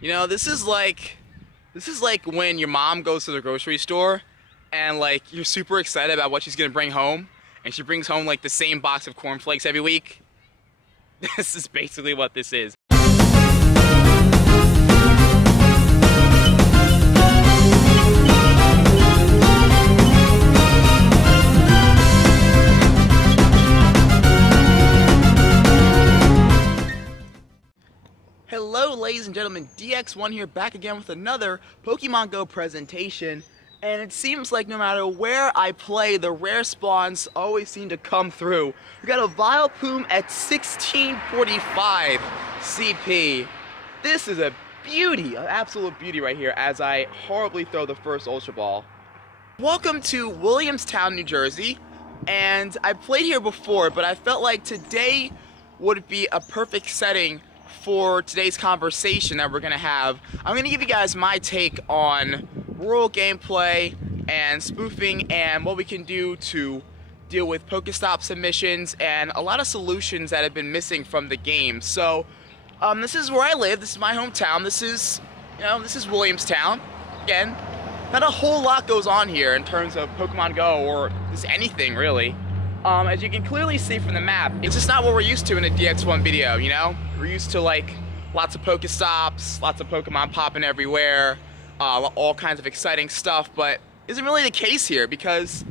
You know, this is like when your mom goes to the grocery store and like you're super excited about what she's gonna bring home, and she brings home like the same box of cornflakes every week. This is basically what this is. Hello ladies and gentlemen, DX1 here, back again with another Pokemon Go presentation, and it seems like no matter where I play, the rare spawns always seem to come through. We got a Vileplume at 1645 CP. This is a beauty, an absolute beauty right here as I horribly throw the first Ultra Ball. Welcome to Williamstown, New Jersey, and I've played here before, but I felt like today would be a perfect setting for today's conversation that we're going to have. I'm going to give you guys my take on rural gameplay and spoofing and what we can do to deal with Pokestop submissions and a lot of solutions that have been missing from the game. So this is where I live. This is my hometown. This is Williamstown. Again, not a whole lot goes on here in terms of Pokemon Go or just anything really. As you can clearly see from the map, it's just not what we're used to in a DX1 video, you know? We're used to like lots of Pokestops, lots of Pokemon popping everywhere, all kinds of exciting stuff, but isn't really the case here because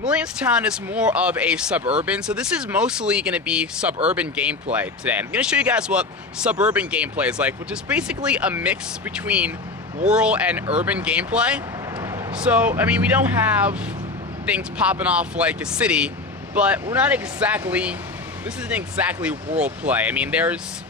Williamstown is more of a suburban, so this is mostly going to be suburban gameplay today. I'm going to show you guys what suburban gameplay is like, which is basically a mix between rural and urban gameplay. So, I mean, we don't have things popping off like a city, but we're not exactly, this isn't exactly rural play. I mean, there's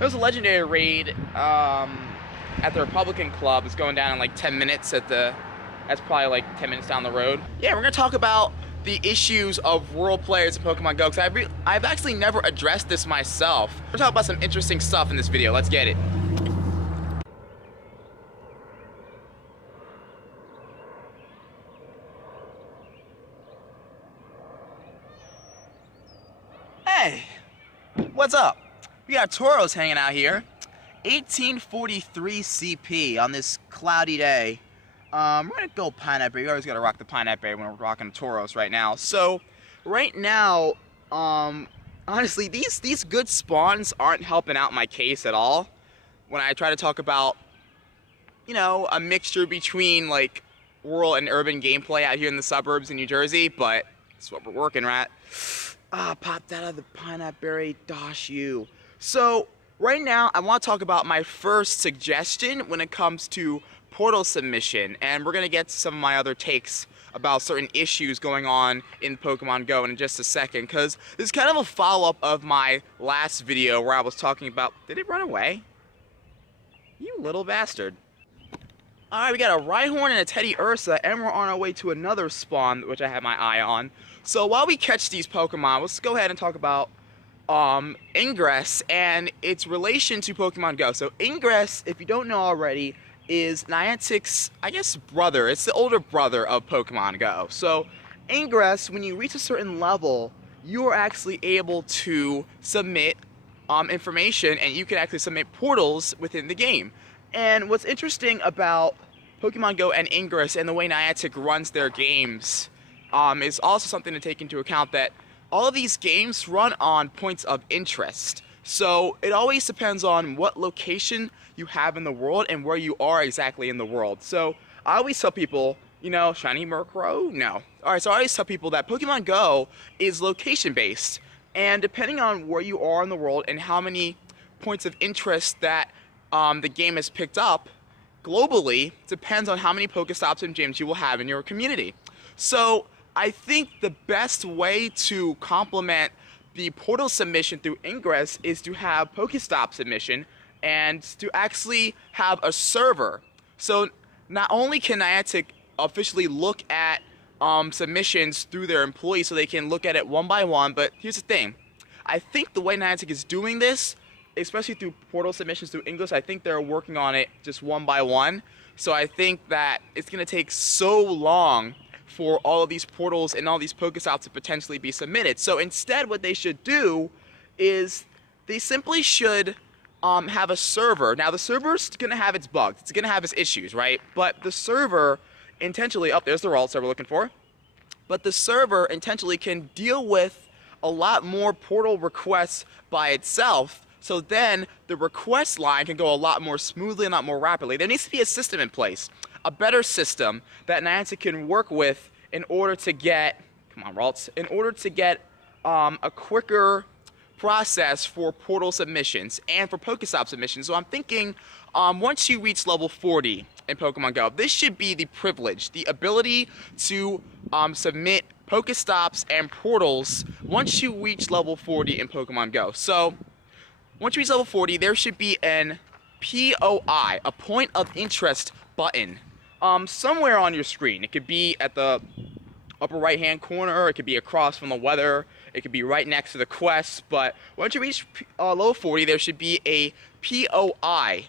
a legendary raid at the Republican Club. It's going down in like 10 minutes that's probably like 10 minutes down the road. Yeah, we're gonna talk about the issues of rural players in Pokemon Go, because I've actually never addressed this myself. We're gonna talk about some interesting stuff in this video. Let's get it. Hey, what's up? We got Tauros hanging out here. 1843 CP on this cloudy day. We're gonna go Pineapple Berry. We always gotta rock the Pineapple Berry when we're rocking Tauros right now. So, right now, honestly, these good spawns aren't helping out my case at all. When I try to talk about, you know, a mixture between like rural and urban gameplay out here in the suburbs in New Jersey, but that's what we're working at. Popped out of the Pineapple Berry, dosh you. So, right now, I want to talk about my first suggestion when it comes to portal submission, and we're going to get to some of my other takes about certain issues going on in Pokemon Go in just a second, because this is kind of a follow-up of my last video where I was talking about, did it run away? You little bastard. Alright, we got a Rhyhorn and a Teddy Ursa, and we're on our way to another spawn, which I have my eye on. So while we catch these Pokemon, let's go ahead and talk about Ingress and its relation to Pokemon Go. So Ingress, if you don't know already, is Niantic's, I guess, brother. It's the older brother of Pokemon Go. So Ingress, when you reach a certain level, you are actually able to submit information, and you can actually submit portals within the game. And what's interesting about Pokemon Go and Ingress and the way Niantic runs their games is also something to take into account, that all of these games run on points of interest. So it always depends on what location you have in the world and where you are exactly in the world. So I always tell people, you know, Shiny Murkrow? No. Alright, so I always tell people that Pokemon Go is location based. And depending on where you are in the world and how many points of interest that the game has picked up globally, depends on how many Pokestops and gyms you will have in your community. So I think the best way to complement the portal submission through Ingress is to have Pokestop submission and to actually have a server. So not only can Niantic officially look at submissions through their employees so they can look at it one by one, but here's the thing. I think the way Niantic is doing this, especially through portal submissions through Ingress, I think they're working on it just one by one. So I think that it's going to take so long for all of these portals and all these Pokestops to potentially be submitted. So instead, what they should do is they simply should have a server. Now, the server's going to have its bugs. It's going to have its issues, right? But the server intentionally, oh, there's the result that we're looking for. But the server intentionally can deal with a lot more portal requests by itself. So then the request line can go a lot more smoothly and a lot more rapidly. There needs to be a system in place, a better system that Niantic can work with in order to get, come on, Ralts, in order to get a quicker process for portal submissions and for Pokestop submissions. So I'm thinking once you reach level 40 in Pokemon Go, this should be the privilege, the ability to submit Pokestops and portals once you reach level 40 in Pokemon Go. So once you reach level 40, there should be an POI, a point of interest button, somewhere on your screen. It could be at the upper right hand corner, it could be across from the weather, it could be right next to the quest, but once you reach level 40, there should be a POI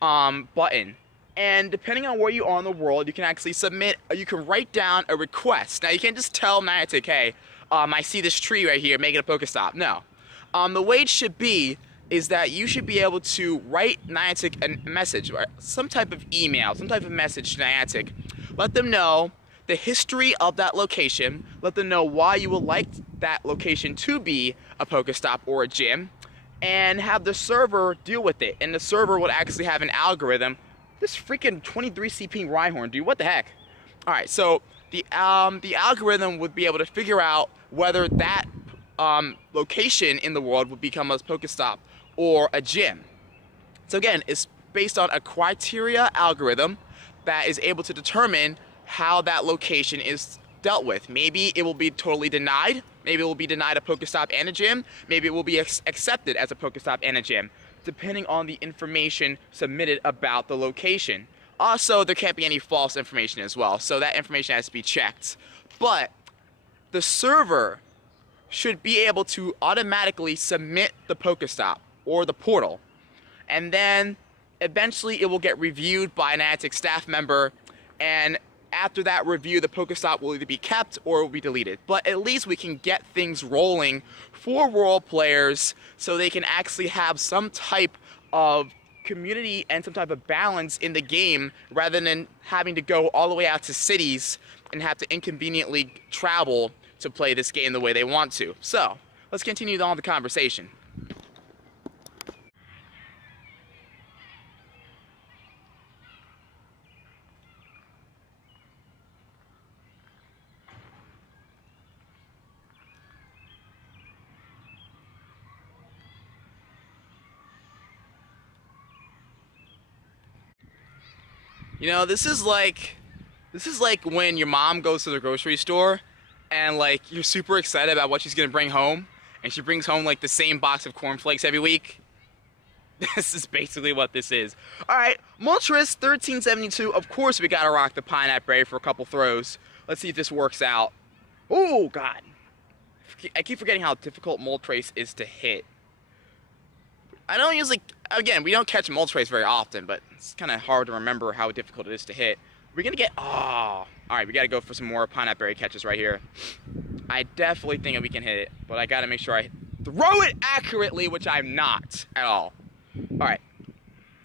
button. And depending on where you are in the world, you can actually submit, you can write down a request. Now, you can't just tell Niantic, hey, I see this tree right here, make it a Pokestop. No. The way it should be is that you should be able to write Niantic a message, or some type of email, some type of message to Niantic. Let them know the history of that location, let them know why you would like that location to be a Pokestop or a gym, and have the server deal with it. And the server would actually have an algorithm. This freaking 23 CP Rhyhorn, dude, what the heck? Alright, so the algorithm would be able to figure out whether that location in the world would become a Pokestop or a gym. So again, it's based on a criteria algorithm that is able to determine how that location is dealt with. Maybe it will be totally denied. Maybe it will be denied a Pokestop and a gym. Maybe it will be accepted as a Pokestop and a gym, depending on the information submitted about the location. Also, there can't be any false information as well, so that information has to be checked. But the server should be able to automatically submit the Pokestop or the portal, and then eventually it will get reviewed by an Niantic staff member, and after that review, the Pokestop will either be kept or it will be deleted. But at least we can get things rolling for world players so they can actually have some type of community and some type of balance in the game, rather than having to go all the way out to cities and have to inconveniently travel to play this game the way they want to. So, let's continue on the conversation. You know, this is like when your mom goes to the grocery store and like you're super excited about what she's gonna bring home, and she brings home like the same box of cornflakes every week. This is basically what this is. Alright, Moltres 1372, of course we gotta rock the Pineapple Berry for a couple throws. Let's see if this works out. Oh god. I keep forgetting how difficult Moltres is to hit. I don't usually, again, we don't catch Moltres very often, but it's kind of hard to remember how difficult it is to hit. We're going to get, oh, alright, we got to go for some more Pineapple Berry catches right here. I definitely think that we can hit it, but I got to make sure I throw it accurately, which I'm not at all. Alright,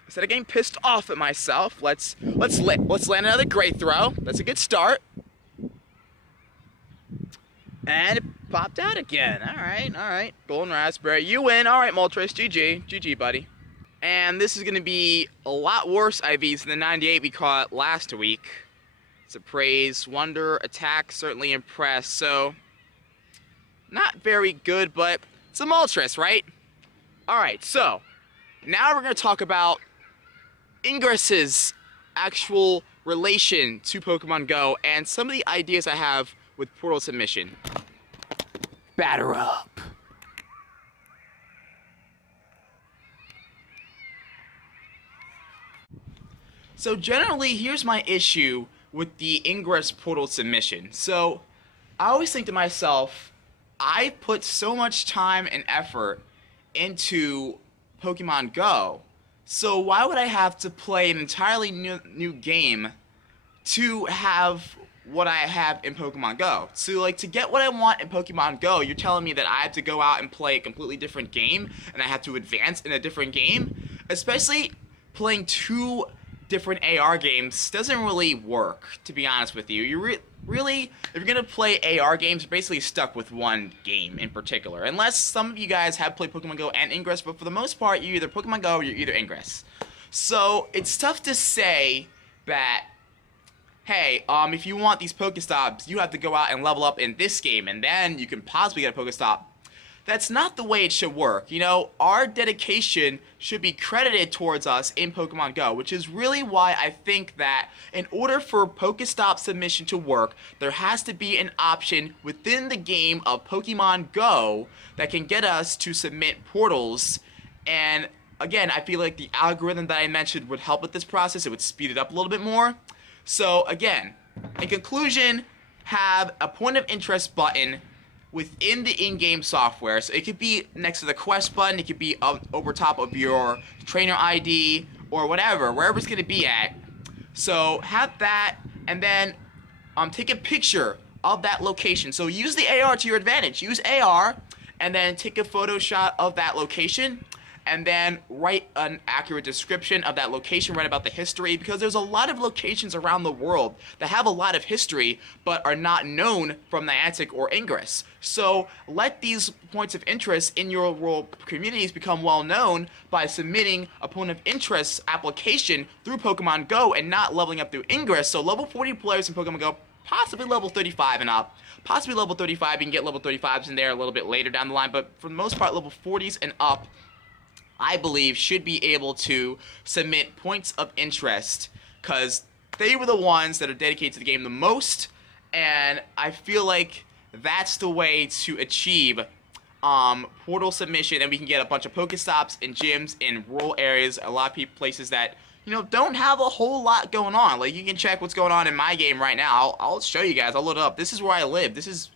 instead of getting pissed off at myself, let's land another great throw. That's a good start. And it popped out again. Alright. Golden Raspberry. You win. Alright, Moltres. GG. GG, buddy. And this is going to be a lot worse IVs than the 98 we caught last week. It's a Praise, Wonder, Attack, certainly Impress. So, not very good, but it's a Moltres, right? Alright, so, now we're going to talk about Ingress's actual relation to Pokemon Go and some of the ideas I have with portal submission. Batter up. So generally, here's my issue with the Ingress portal submission. So I always think to myself, I put so much time and effort into Pokemon Go, so why would I have to play an entirely new game to have what I have in Pokemon Go. So like to get what I want in Pokemon Go, you're telling me that I have to go out and play a completely different game and I have to advance in a different game? Especially playing two different AR games doesn't really work, to be honest with you. You really, if you're gonna play AR games, you're basically stuck with one game in particular. Unless some of you guys have played Pokemon Go and Ingress, but for the most part, you're either Pokemon Go or you're either Ingress. So it's tough to say that, hey, if you want these Pokestops, you have to go out and level up in this game, and then you can possibly get a Pokestop. That's not the way it should work. You know, our dedication should be credited towards us in Pokemon Go, which is really why I think that in order for Pokestop submission to work, there has to be an option within the game of Pokemon Go that can get us to submit portals. And again, I feel like the algorithm that I mentioned would help with this process. It would speed it up a little bit more. So again, in conclusion, have a point of interest button within the in-game software. So it could be next to the quest button, it could be over top of your trainer ID or whatever, wherever it's going to be at. So have that, and then take a picture of that location. So use the AR to your advantage. Use AR and then take a photo shot of that location, and then write an accurate description of that location, write about the history, because there's a lot of locations around the world that have a lot of history but are not known from Niantic or Ingress. So let these points of interest in your world communities become well known by submitting a point of interest application through Pokemon Go and not leveling up through Ingress. So level 40 players in Pokemon Go, possibly level 35 and up. Possibly level 35, you can get level 35s in there a little bit later down the line, but for the most part, level 40s and up, I believe, should be able to submit points of interest, because they were the ones that are dedicated to the game the most, and I feel like that's the way to achieve portal submission, and we can get a bunch of Pokestops and gyms in rural areas, a lot of places that, you know, don't have a whole lot going on. Like, you can check what's going on in my game right now. I'll show you guys. I'll load it up. This is where I live. This is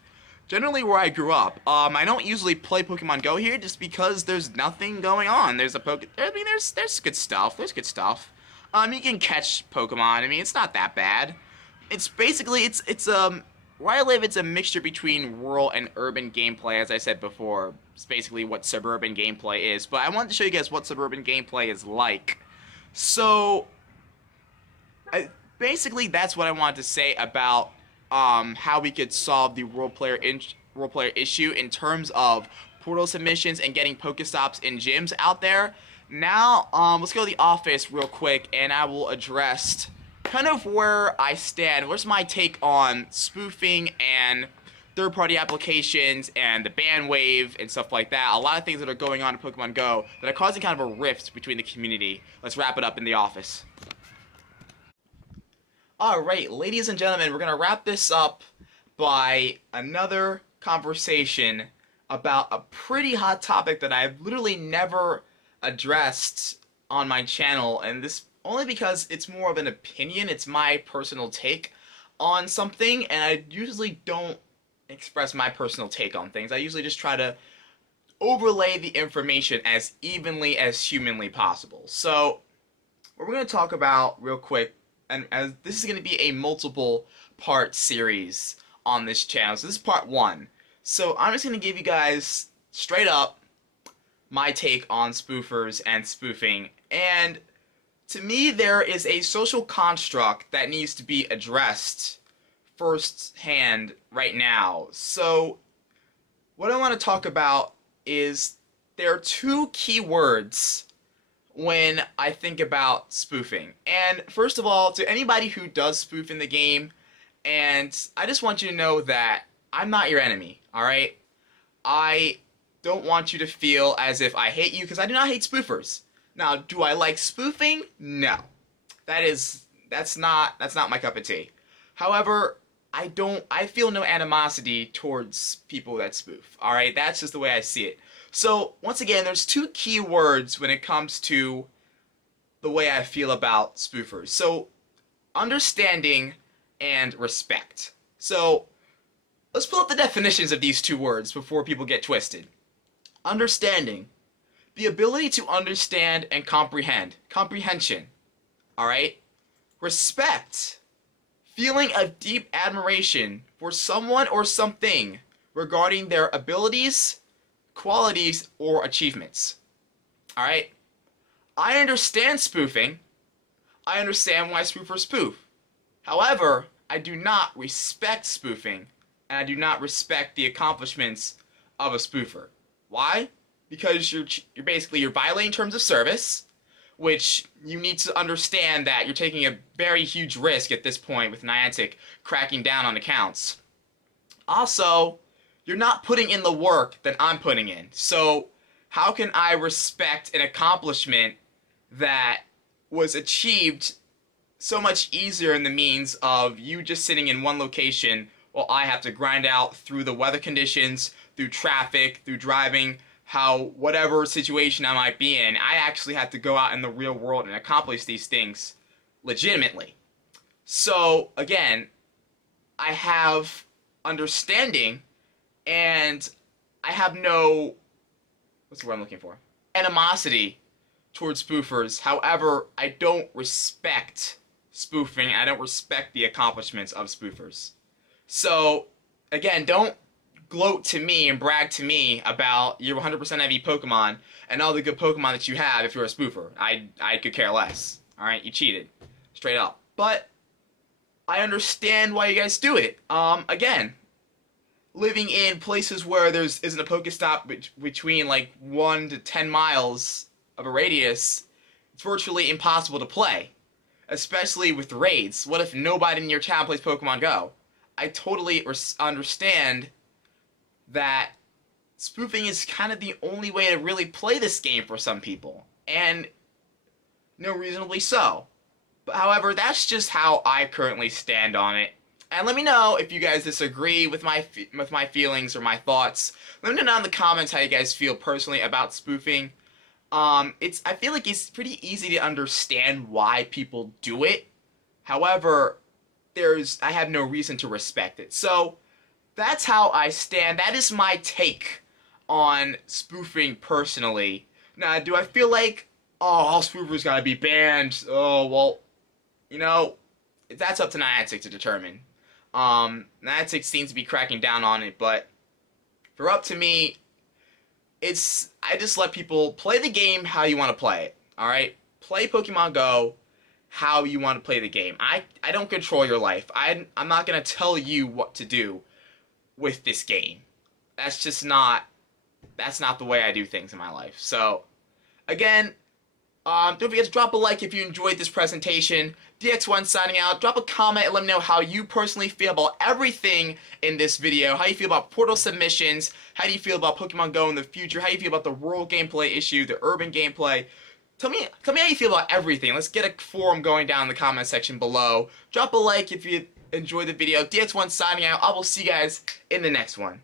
generally where I grew up. I don't usually play Pokemon Go here just because there's nothing going on. There's there's good stuff. There's good stuff. You can catch Pokemon. I mean, it's not that bad. It's basically, where I live, it's a mixture between rural and urban gameplay, as I said before. It's basically what suburban gameplay is. But I wanted to show you guys what suburban gameplay is like. So, basically, that's what I wanted to say about how we could solve the role player issue in terms of portal submissions and getting Pokestops and gyms out there. Now, let's go to the office real quick, and I will address kind of where I stand. Where's my take on spoofing and third-party applications and the ban wave and stuff like that. A lot of things that are going on in Pokemon Go that are causing kind of a rift between the community. Let's wrap it up in the office. Alright, ladies and gentlemen, we're going to wrap this up by another conversation about a pretty hot topic that I've literally never addressed on my channel, and this only because it's more of an opinion. It's my personal take on something, and I usually don't express my personal take on things. I usually just try to overlay the information as evenly as humanly possible. So, what we're going to talk about real quick, and as this is going to be a multiple part series on this channel. So this is part 1. So I'm just going to give you guys straight up my take on spoofers and spoofing. And to me, there is a social construct that needs to be addressed firsthand right now. So what I want to talk about is there are 2 key words when I think about spoofing. And first of all, to anybody who does spoof in the game, and I just want you to know that I'm not your enemy, alright? I don't want you to feel as if I hate you, because I do not hate spoofers. Now, do I like spoofing? No. That's not my cup of tea. However, I feel no animosity towards people that spoof, alright? That's just the way I see it. So, once again, there's 2 key words when it comes to the way I feel about spoofers. So, understanding and respect. So, let's pull up the definitions of these 2 words before people get twisted. Understanding. The ability to understand and comprehend. Comprehension. Alright? Respect. feeling of deep admiration for someone or something regarding their abilities, qualities, or achievements. Alright? I understand spoofing. I understand why spoofers spoof. However, I do not respect spoofing, and I do not respect the accomplishments of a spoofer. Why? Because you're violating terms of service, which you need to understand that you're taking a very huge risk at this point with Niantic cracking down on accounts. Also, you're not putting in the work that I'm putting in. So how can I respect an accomplishment that was achieved so much easier in the means of you just sitting in one location while I have to grind out through the weather conditions, through traffic, through driving, whatever situation I might be in, I actually have to go out in the real world and accomplish these things legitimately. So, again, I have understanding, and I have no, what's the word I'm looking for? Animosity towards spoofers. However, I don't respect spoofing. I don't respect the accomplishments of spoofers. So, again, don't gloat to me and brag to me about your 100% IV Pokemon and all the good Pokemon that you have if you're a spoofer. I could care less. Alright, you cheated. Straight up. But I understand why you guys do it. Again, living in places where there isn't a Pokestop between like 1 to 10 miles of a radius, it's virtually impossible to play. Especially with raids. What if nobody in your town plays Pokemon Go? I totally understand that spoofing is kind of the only way to really play this game for some people, and reasonably so. But however, that's just how I currently stand on it. And let me know if you guys disagree with my feelings or my thoughts. Let me know in the comments how you guys feel personally about spoofing. I feel like it's pretty easy to understand why people do it. However, I have no reason to respect it. So that's how I stand. That is my take on spoofing personally. Now, do I feel like, oh, all spoofers gotta be banned? Oh, well, that's up to Niantic to determine. Niantic seems to be cracking down on it, but for up to me, I just let people play the game how you want to play it. Alright? Play Pokemon Go how you want to play the game. I don't control your life. I'm not gonna tell you what to do with this game. That's not the way I do things in my life. So, again, don't forget to drop a like if you enjoyed this presentation. DX1 signing out. Drop a comment and let me know how you personally feel about everything in this video. How you feel about portal submissions. How do you feel about Pokemon Go in the future. How you feel about the rural gameplay issue, the urban gameplay. Tell me how you feel about everything. Let's get a forum going down in the comment section below. Drop a like if you enjoyed the video. DX1 signing out. I will see you guys in the next one.